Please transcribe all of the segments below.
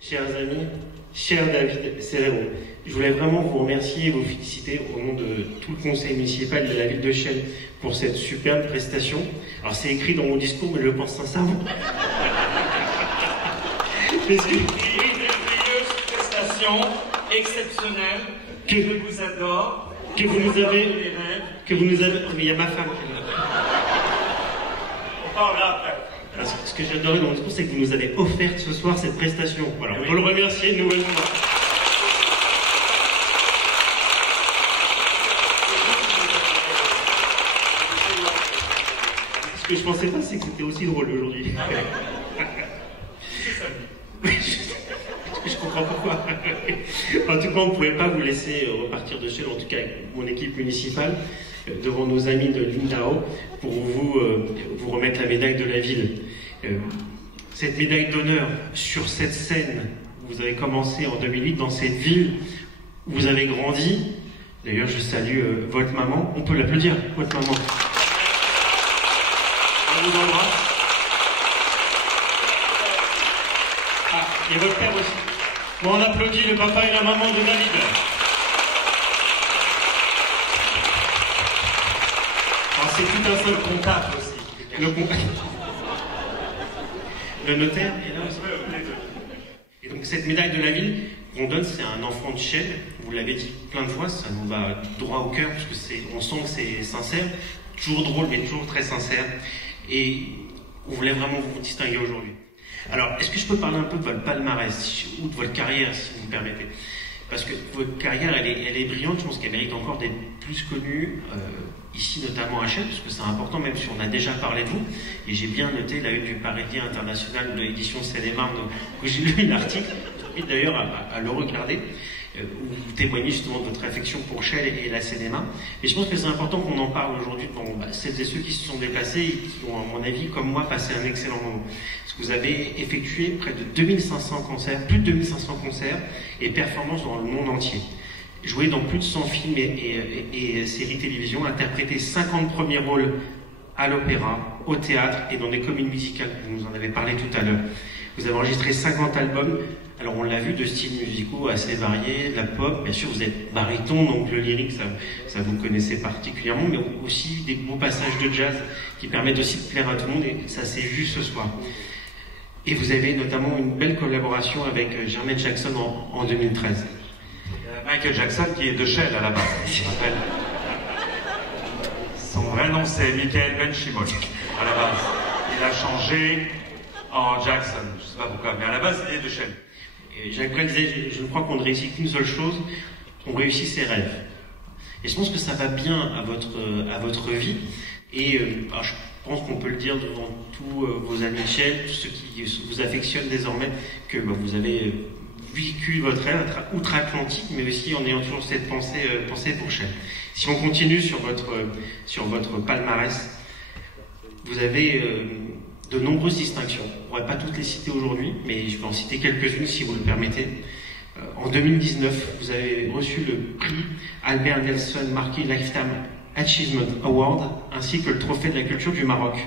Chers amis, cher David Serrero, je voulais vraiment vous remercier et vous féliciter au nom de tout le conseil municipal de la ville de Chelles pour cette superbe prestation. Alors c'est écrit dans mon discours, mais je le pense sincèrement. Une merveilleuse prestation exceptionnelle que je vous adore, que vous nous avez, mais il y a ma femme qui est là. On parlera après. Ce que j'ai adoré dans le discours, c'est que vous nous avez offert ce soir cette prestation. Voilà, on peut le remercier une nouvelle fois. Ce que je pensais pas, c'est que c'était aussi drôle aujourd'hui. Je comprends pourquoi. En tout cas, on ne pouvait pas vous laisser repartir de Chelles, en tout cas avec mon équipe municipale, devant nos amis de l'INDAO, pour vous remettre la médaille de la ville. Cette médaille d'honneur sur cette scène, vous avez commencé en 2008 dans cette ville où vous avez grandi. D'ailleurs, je salue votre maman. On peut l'applaudir, votre maman. On vous embrasse. Ah, et votre père aussi. Bon, on applaudit le papa et la maman de David. Alors, c'est tout un seul comptable aussi. Le notaire est là aussi. Et donc cette médaille de la ville qu'on donne, c'est à un enfant de Chelles. Vous l'avez dit plein de fois, ça nous va droit au cœur, parce que on sent que c'est sincère, toujours drôle, mais toujours très sincère. Et on voulait vraiment vous distinguer aujourd'hui. Alors, est-ce que je peux parler un peu de votre palmarès, ou de votre carrière, si vous me permettez? Parce que votre carrière, elle est brillante, je pense qu'elle mérite encore d'être plus connue, ici notamment à Chelles, parce que c'est important, même si on a déjà parlé de vous. Et j'ai bien noté la une du Parisien international de l'édition Seine-et-Marne, où j'ai lu l'article, je vous invite d'ailleurs à le regarder, où vous témoignez justement de votre affection pour Chelles et la Seine-et-Marne. Et je pense que c'est important qu'on en parle aujourd'hui devant celles et ceux qui se sont déplacés et qui ont, à mon avis, comme moi, passé un excellent moment. Parce que vous avez effectué près de 2500 concerts, plus de 2500 concerts et performances dans le monde entier. Joué dans plus de 100 films et séries télévision, interprété 50 premiers rôles à l'opéra, au théâtre et dans des comédies musicales, vous nous en avez parlé tout à l'heure. Vous avez enregistré 50 albums, alors on l'a vu, de styles musicaux assez variés, de la pop, bien sûr vous êtes baryton, donc le lyrique, ça vous connaissez particulièrement, mais aussi des beaux passages de jazz qui permettent aussi de plaire à tout le monde, et ça s'est vu ce soir. Et vous avez notamment une belle collaboration avec Jermaine Jackson en 2013. Michael Jackson qui est de Chelles à la base, je rappelle. Son vrai nom c'est Michael Benchimol à la base. Il a changé en Jackson, je ne sais pas pourquoi, mais à la base il est de Chelles. Et Jacques Brel disait, je ne crois qu'on ne réussit qu'une seule chose, on réussit ses rêves. Et je pense que ça va bien à votre vie. Et alors je pense qu'on peut le dire devant tous vos amis de Chelles, tous ceux qui vous affectionnent désormais, que vous avez vécu votre rêve outre-Atlantique, mais aussi en ayant toujours cette pensée pour Chelles. Si on continue sur votre palmarès, vous avez de nombreuses distinctions. On ne pourrait pas toutes les citer aujourd'hui, mais je vais en citer quelques-unes si vous le permettez. En 2019, vous avez reçu le prix Albert Nelson Marquis Lifetime Achievement Award, ainsi que le trophée de la culture du Maroc.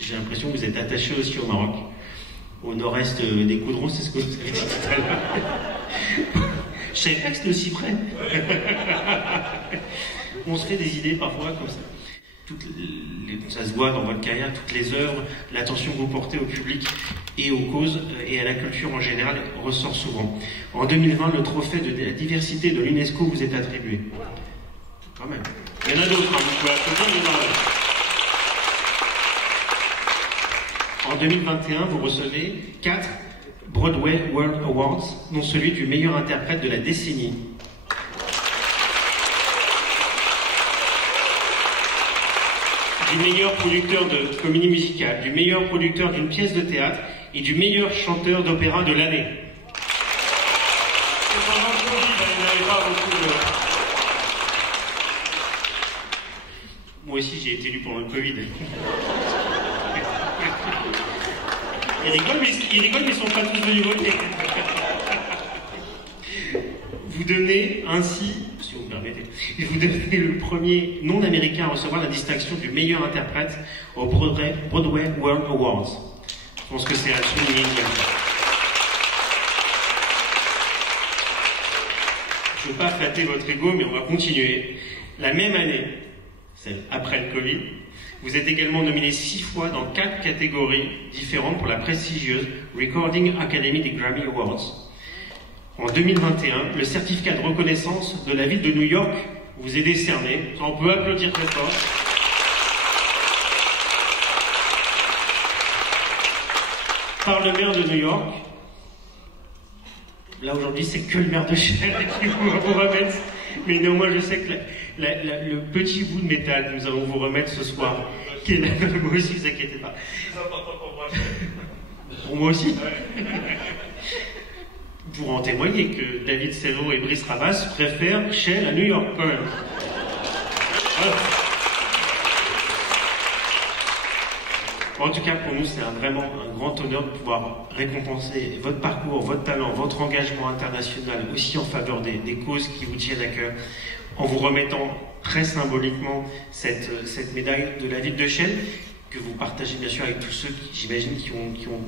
J'ai l'impression que vous êtes attaché aussi au Maroc. Au nord-est des Coudrons, c'est ce que vous avez dit tout à l'heure. Je savais pas que c'était aussi près. On se fait des idées parfois comme ça. Ça se voit dans votre carrière, toutes les œuvres, l'attention que vous portez au public et aux causes et à la culture en général ressort souvent. En 2020, le trophée de la diversité de l'UNESCO vous est attribué. Quand même. Il y en a d'autres, hein, vous pouvez applaudir, il y en a d'autres. En 2021, vous recevez 4 Broadway World Awards, dont celui du meilleur interprète de la décennie. Du meilleur producteur de comédie musicale, du meilleur producteur d'une pièce de théâtre et du meilleur chanteur d'opéra de l'année. C'est pendant le Covid, il n'y avait pas beaucoup de... Moi aussi, j'ai été élu pendant le Covid. Ils rigolent, mais ils ne sont pas tous venus voter. Vous devenez ainsi, si vous me permettez, vous devenez le premier non-américain à recevoir la distinction du meilleur interprète au Broadway World Awards. Je pense que c'est à souligner. je ne veux pas flatter votre ego, mais on va continuer. La même année, celle après le Covid, vous êtes également nominé 6 fois dans 4 catégories différentes pour la prestigieuse Recording Academy des Grammy Awards. En 2021, le certificat de reconnaissance de la ville de New York vous est décerné. On peut applaudir très fort. Par le maire de New York. Là aujourd'hui, c'est que le maire de Chelles qui vous remettre. Mais néanmoins, je sais que le petit bout de métal que nous allons vous remettre ce soir, qui est là, moi aussi, ne vous inquiétez pas. C'est important pour moi. Pour moi aussi. Pour en témoigner que David Sello et Brice Rabas préfèrent Chelles à New York, quand même. Voilà. En tout cas, pour nous, c'est vraiment un grand honneur de pouvoir récompenser votre parcours, votre talent, votre engagement international, aussi en faveur des causes qui vous tiennent à cœur, en vous remettant très symboliquement cette médaille de la ville de Chelles, que vous partagez bien sûr avec tous ceux qui, j'imagine, qui ont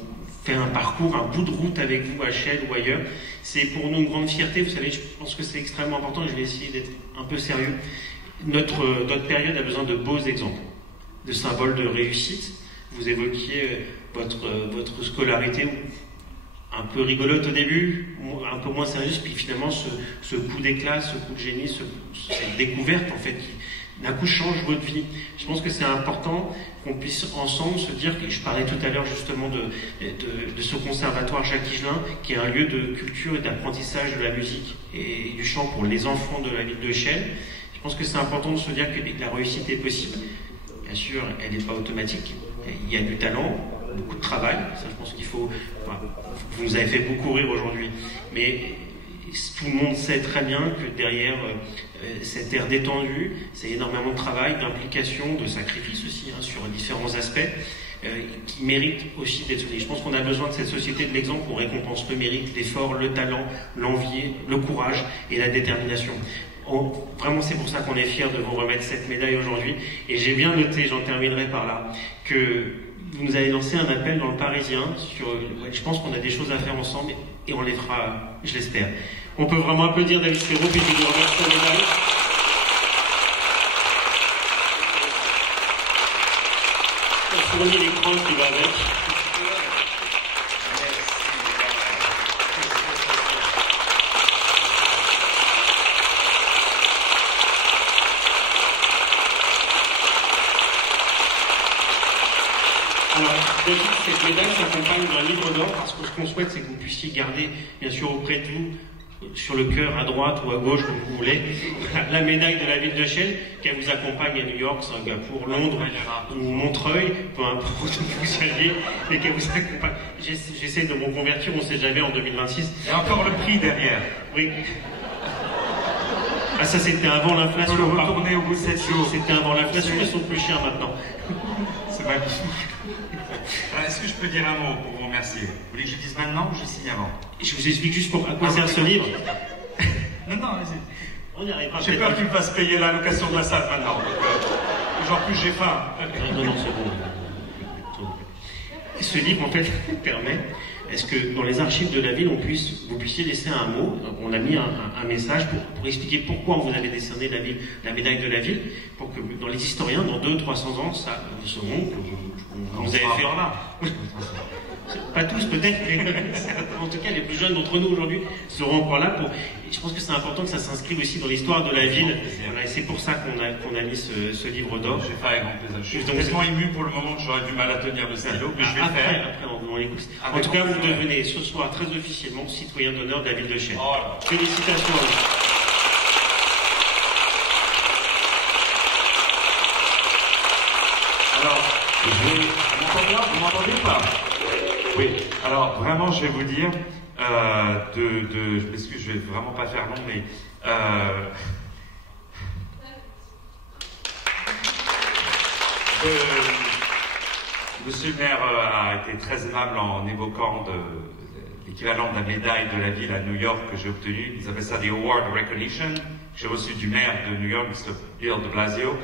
fait un parcours, un bout de route avec vous à Chelles ou ailleurs. C'est pour nous une grande fierté. Vous savez, je pense que c'est extrêmement important et je vais essayer d'être un peu sérieux. Notre période a besoin de beaux exemples, de symboles de réussite. Vous évoquiez votre scolarité un peu rigolote au début, un peu moins sérieuse, puis finalement ce coup d'éclat, ce coup de génie, cette découverte en fait qui d'un coup change votre vie. Je pense que c'est important qu'on puisse ensemble se dire, que je parlais tout à l'heure justement de ce conservatoire Jacques Higelin, qui est un lieu de culture et d'apprentissage de la musique et du chant pour les enfants de la ville de Chelles. Je pense que c'est important de se dire que la réussite est possible. Bien sûr, elle n'est pas automatique. Il y a du talent, beaucoup de travail. Ça, je pense qu'il faut... Enfin, vous nous avez fait beaucoup rire aujourd'hui. Mais tout le monde sait très bien que derrière cet air détendu, c'est énormément de travail, d'implication, de sacrifice aussi, hein, sur différents aspects, qui méritent aussi d'être soulignés. Je pense qu'on a besoin de cette société de l'exemple où on récompense le mérite, l'effort, le talent, l'envie, le courage et la détermination. Vraiment, c'est pour ça qu'on est fiers de vous remettre cette médaille aujourd'hui. Et j'ai bien noté, j'en terminerai par là, que vous nous avez lancé un appel dans le Parisien sur... je pense qu'on a des choses à faire ensemble et on les fera, je l'espère. On peut vraiment applaudir David Serrault puis vous remercier la médaille. On fournit l'écran qui va avec. Alors, David, cette médaille s'accompagne d'un livre d'or parce que ce qu'on souhaite, c'est que vous puissiez garder, bien sûr, auprès de vous, sur le cœur, à droite ou à gauche, comme vous voulez, la médaille de la ville de Chelles, qu'elle vous accompagne à New York, Singapour, Londres ou Montreuil, peu importe où vous soyez, et qu'elle vous accompagne. J'essaie de me reconvertir, on ne sait jamais, en 2026. Il y a encore le prix derrière. Oui. Ah, ça, c'était avant l'inflation. On peut le retourner au bout de 7 jours. C'était avant l'inflation, ils sont plus chers maintenant. C'est magnifique. Est-ce que je peux dire un mot pour vous remercier? Vous voulez que je dise maintenant ou je signe avant? Je vous explique juste à quoi sert ce livre. Non, allez-y. On y arrivera. J'ai peur qu'il me fasse payer la location de la salle maintenant. Genre plus j'ai faim. Non, c'est bon. Ce livre, en fait, permet, est-ce que dans les archives de la ville, vous puissiez laisser un mot. On a mis un message pour expliquer pourquoi on vous avait décerné la médaille de la ville, pour que dans les historiens, dans 200-300 ans, ça vous sauront que vous avez fait là. Pas tous peut-être, mais en tout cas les plus jeunes d'entre nous aujourd'hui seront encore là pour. Et je pense que c'est important que ça s'inscrive aussi dans l'histoire de la ville. Voilà, et c'est pour ça qu'on a mis ce livre d'or. Je vais faire avec grand plaisir. Je suis tellement ému pour le moment que j'aurais du mal à tenir le stylo, mais je vais le faire. Après, on l'écoute. En tout cas, vous devenez ce soir très officiellement citoyen d'honneur de la ville de Chelles. Oh, félicitations à vous. Alors, vous m'entendez ou pas? Oui. Alors, vraiment, je vais vous dire, je m'excuse, je vais vraiment pas faire long, mais Monsieur le maire a été très aimable en évoquant l'équivalent de la médaille de la ville à New York que j'ai obtenue. Ils appellent ça the Award Recognition. J'ai reçu du maire de New York, Mr. Bill de Blasio.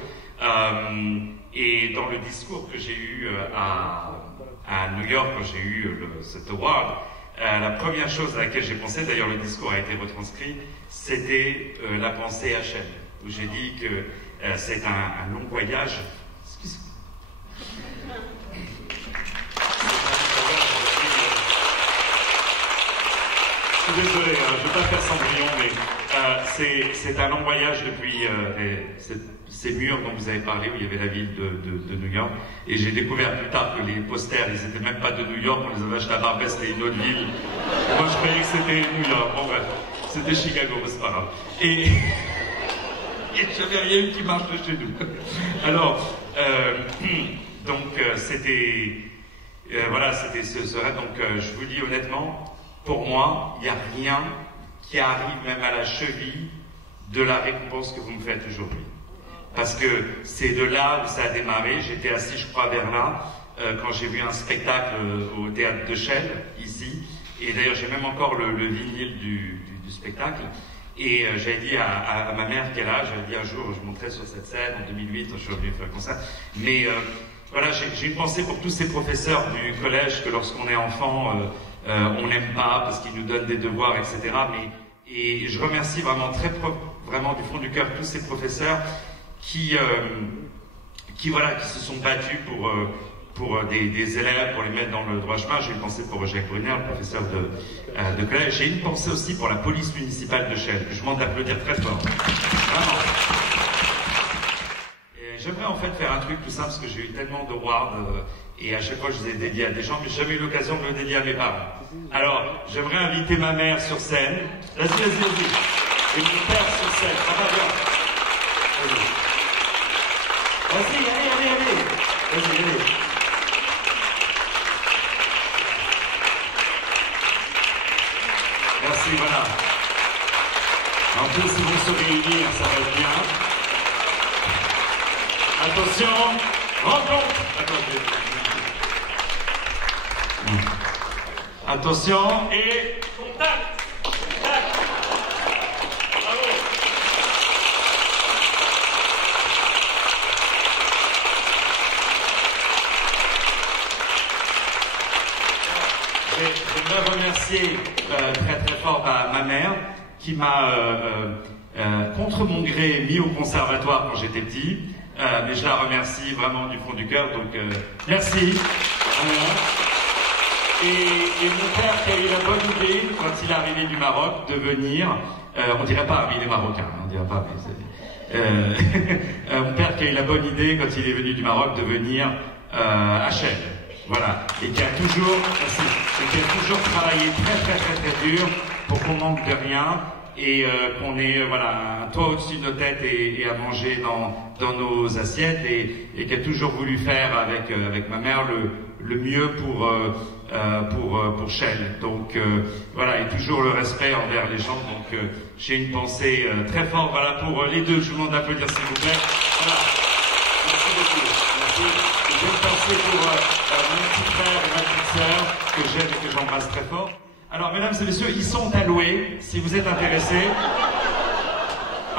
Et dans le discours que j'ai eu à New York, quand j'ai eu cet award, la première chose à laquelle j'ai pensé, d'ailleurs le discours a été retranscrit, c'était la pensée HL, où j'ai dit que c'est un long voyage. Je suis désolé, je ne vais pas faire Cendrillon, mais c'est un long voyage depuis ces murs dont vous avez parlé, où il y avait la ville de New York. Et j'ai découvert plus tard que les posters, ils n'étaient même pas de New York, on les avait achetés à Barbès, c'était une autre ville. Et moi, je croyais que c'était New York. Bon, bref, c'était Chicago, c'est pas grave. Et j'avais rien eu qui marche de chez nous. Alors, donc, c'était... voilà, c'était ce rêve. Donc, je vous dis honnêtement, pour moi, il n'y a rien qui arrive même à la cheville de la récompense que vous me faites aujourd'hui. Parce que c'est de là où ça a démarré. J'étais assis, je crois, vers là, quand j'ai vu un spectacle au théâtre de Chelles, ici. Et d'ailleurs, j'ai même encore le vinyle du spectacle. Et j'avais dit à ma mère quel âge, j'avais dit un jour, je monterai sur cette scène, en 2008, je suis revenu faire un concert. Mais voilà, j'ai une pensée pour tous ces professeurs du collège que lorsqu'on est enfant, on n'aime pas parce qu'ils nous donnent des devoirs, etc. Et je remercie vraiment vraiment du fond du cœur tous ces professeurs qui se sont battus pour des élèves, pour les mettre dans le droit chemin. J'ai une pensée pour Jacques Brunner, le professeur de collège. J'ai une pensée aussi pour la police municipale de Chelles, que je demande d'applaudir très fort. Vraiment. J'aimerais en fait faire un truc tout simple, parce que j'ai eu tellement d'awards, et à chaque fois je les ai dédiés à des gens, mais j'ai jamais eu l'occasion de le dédier à mes parents. Alors, j'aimerais inviter ma mère sur scène. Vas-y. Et mon père sur scène, ça va bien. Vas-y, allez. Vas-y. Merci, voilà. En plus, ils vont se réunir, ça va être bien. Attention, rencontre. Attention et contact. Bravo. J'aimerais remercier très fort ma mère qui m'a, contre mon gré, mis au conservatoire quand j'étais petit. Mais je la remercie vraiment du fond du cœur, donc merci. Et mon père qui a eu la bonne idée, quand il est arrivé du Maroc, de venir, on dirait pas, il est marocain, on dirait pas, mais mon père qui a eu la bonne idée, quand il est venu du Maroc, de venir à Chelles. Voilà. Et qui a toujours travaillé très dur pour qu'on manque de rien. Et qu'on ait un toit au-dessus de nos têtes et à manger dans nos assiettes, et qui a toujours voulu faire avec ma mère le mieux pour Chelles. Donc voilà, et toujours le respect envers les gens. Donc j'ai une pensée très forte pour les deux. Je vous demande d'applaudir s'il vous plaît. Voilà. Merci beaucoup. Merci. Et j'ai une pensée pour mon petit frère et ma petite sœur que j'aime et que j'embrasse très fort. Alors, mesdames et messieurs, ils sont alloués, si vous êtes intéressés.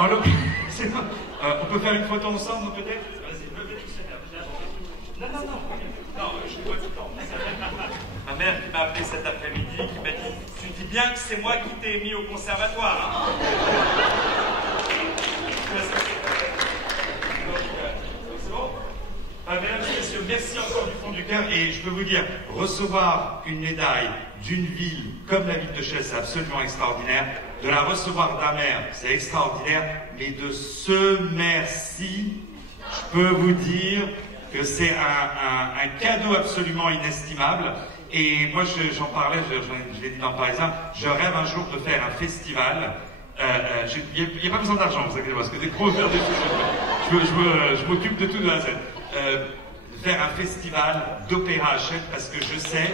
On peut faire une photo ensemble, peut-être? Vas-y, levez tous. Non, je vois tout le temps. Ma mère qui m'a appelé cet après-midi, qui m'a dit « Tu dis bien que c'est moi qui t'ai mis au conservatoire, hein ?» C'est bon? Mesdames et messieurs, merci encore du fond du cœur. Et je peux vous dire, recevoir une médaille d'une ville comme la ville de Chelles, c'est absolument extraordinaire. De la recevoir d'un maire, c'est extraordinaire. Mais de ce maire-ci, je peux vous dire que c'est un cadeau absolument inestimable. Et moi, j'en parlais, je l'ai dit dans le Parisien, je rêve un jour de faire un festival. Il n'y a pas besoin d'argent, vous inquiétez pas, parce que des gros faire des choses. Je m'occupe de tout de la scène. Faire un festival d'opéra à Chelles, parce que je sais.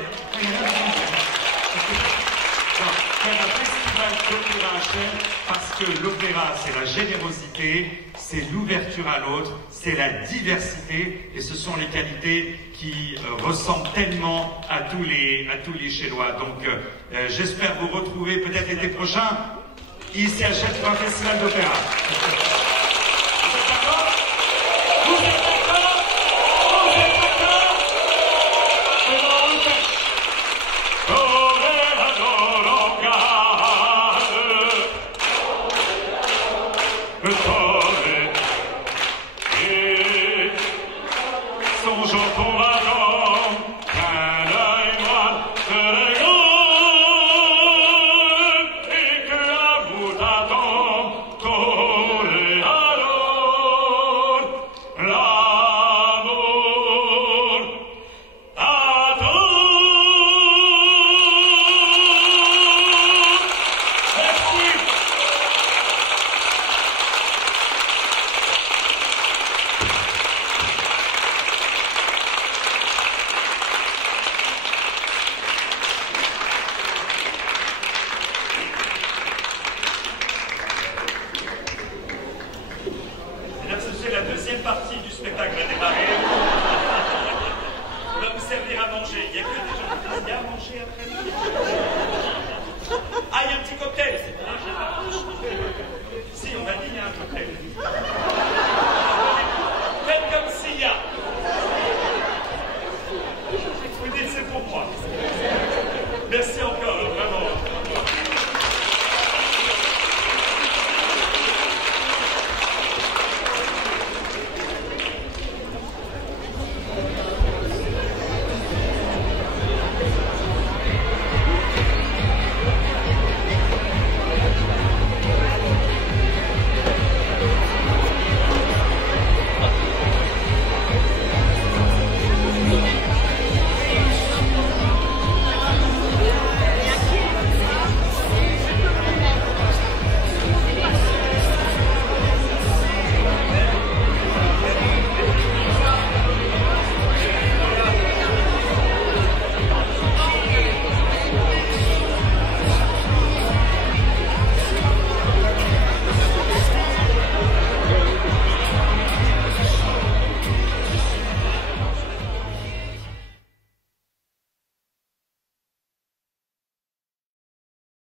Faire un festival d'opéra à Chelles, parce que l'opéra, c'est la générosité, c'est l'ouverture à l'autre, c'est la diversité, et ce sont les qualités qui ressemblent tellement à tous les Chellois. Donc, j'espère vous retrouver peut-être l'été prochain, ici à Chelles pour un festival d'opéra.